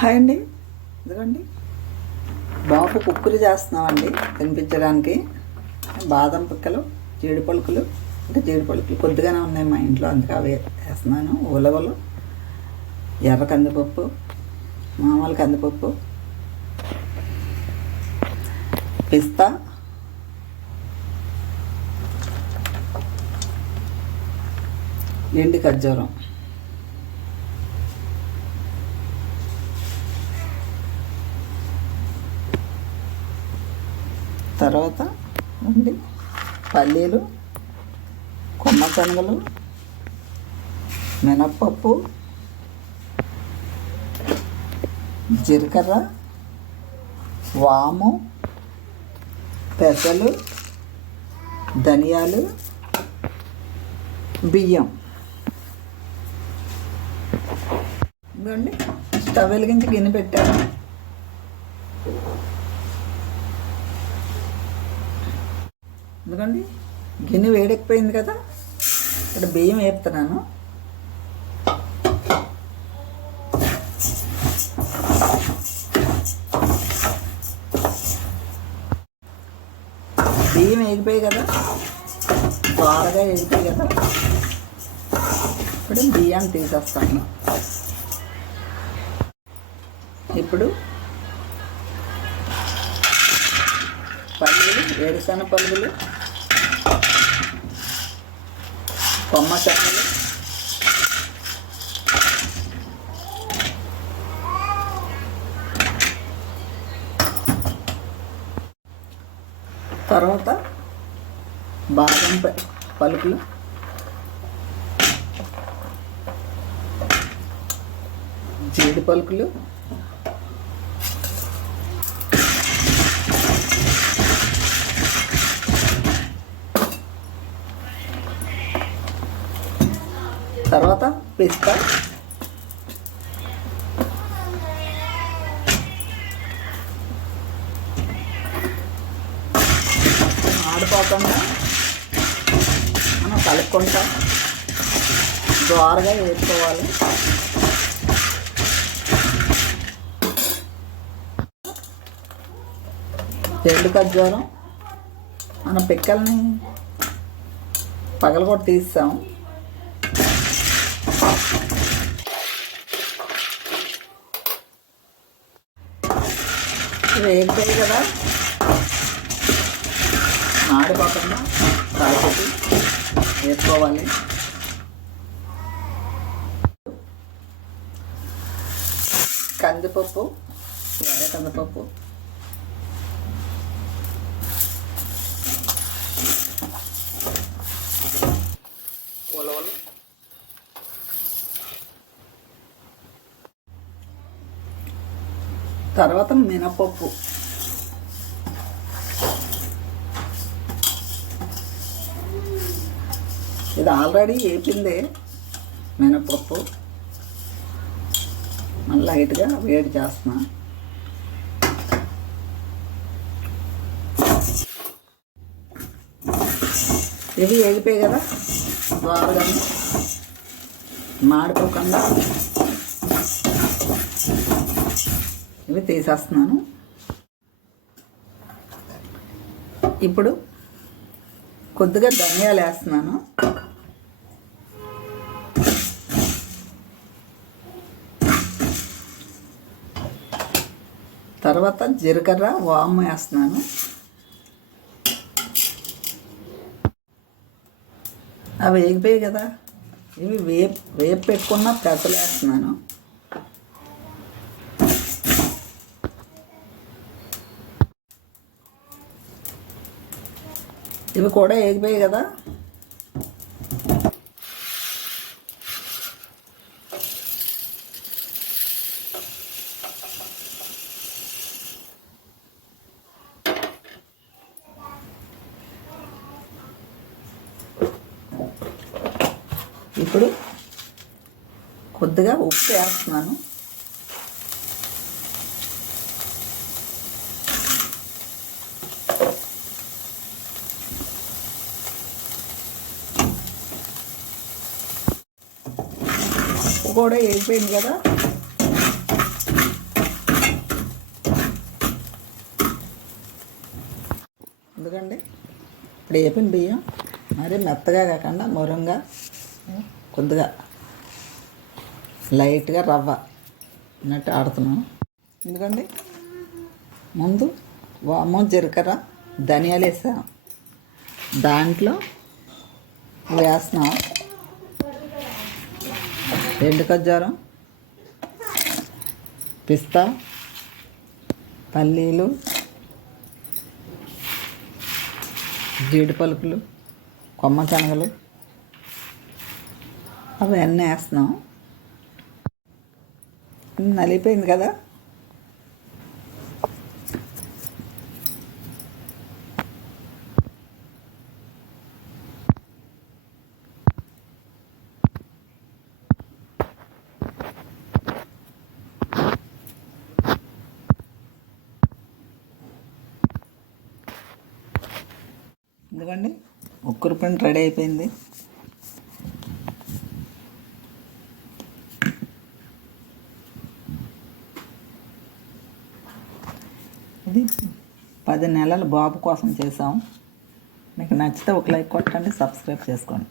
Hi అండి. ఇదిగోండి బాబు కుక్కులు చేస్తున్నామండి తినిపించడానికి. బాదం పిక్కలు జీడి పలుకులు అంటే జీడి పలుకులు కొద్దిగానే ఉన్నాయి మా ఇంట్లో అందుకే అవి వేస్తున్నాను. ఉలవలు ఎర్ర కందిపప్పు మామూలు కందిపప్పు పిస్తా ఎండి ఖర్జూరం. తర్వాత ఉండి పల్లీలు కొమ్మ శనగలు మినప్పప్పు జీలకర్ర వాము పెసలు ధనియాలు బియ్యం. ఇదిగోండి స్టవ్ వెలిగించి గిన్నె పెట్టాను. ఎందుకండి? గిన్నె వేడెక్కిపోయింది కదా. ఇక్కడ బియ్యం వేపుతున్నాను. బియ్యం వేగిపోయాయి కదా. బాగా వేగిపోయాయి కదా. ఇప్పుడు బియ్యాన్ని తీసేస్తాను. ఇప్పుడు పల్లీలు వేరుశనగ పల్లీలు కొమ్మ చెక్కలు తర్వాత బాదం పలుకులు. జీడి పలుకులు తర్వాత పిస్తా. ఆడిపోకుండా మనం కలుపుకుంటాం. ద్వారగా వేసుకోవాలి. ఎండు ఖర్జూరం మన పిక్కల్ని పగలగొట్టి తీస్తాము వేగిపోయి కదా? ఆడిపోకుండా కాల్చి వేసుకోవాలి. కందిపప్పు ఎర్ర కందిపప్పు ఉలవలు తర్వాత మినపప్పు. ఇది ఆల్రెడీ వేపిందే మినపప్పు. మళ్ళీ లైట్గా వేడి చేస్తున్నా. ఇవి వేగిపోయాయి కదా ద్వారగా మాడిపోకుండా ఇవి తీసేస్తున్నాను. ఇప్పుడు కొద్దిగా ధనియాలు వేస్తున్నాను. తర్వాత జీలకర్ర వాము వేస్తున్నాను. అవి వేగిపోయాయి కదా. ఇవి వేప్ వేపు పెట్టుకున్న పెసలు వేస్తున్నాను. ఇవి కూడా వేగిపోయాయి కదా. ఇప్పుడు కొద్దిగా ఉప్పు వేస్తున్నాను. కూడా వెళ్ళిపోయింది కదా. ఎందుకండి? ఇప్పుడు వేపిన బియ్యం మరి మెత్తగా కాకుండా మొరంగా కొద్దిగా లైట్గా రవ్వ అన్నట్టు ఆడుతున్నాం ఎందుకండి? ముందు వాము జీలకర్ర ధనియాలు వేసాం దాంట్లో వేస్తున్నాం ఎండు ఖజ్జారం పిస్తా పల్లీలు జీడిపలుకులు కొమ్మ శనగలు అవన్నీ వేస్తున్నాం. నలిపోయింది కదా? ఎందుకండి? ముక్కురు పిండి రెడీ అయిపోయింది. ఇది పది నెలల బాబు కోసం చేసాం మీకు నచ్చితే ఒక లైక్ కొట్టండి సబ్స్క్రైబ్ చేసుకోండి.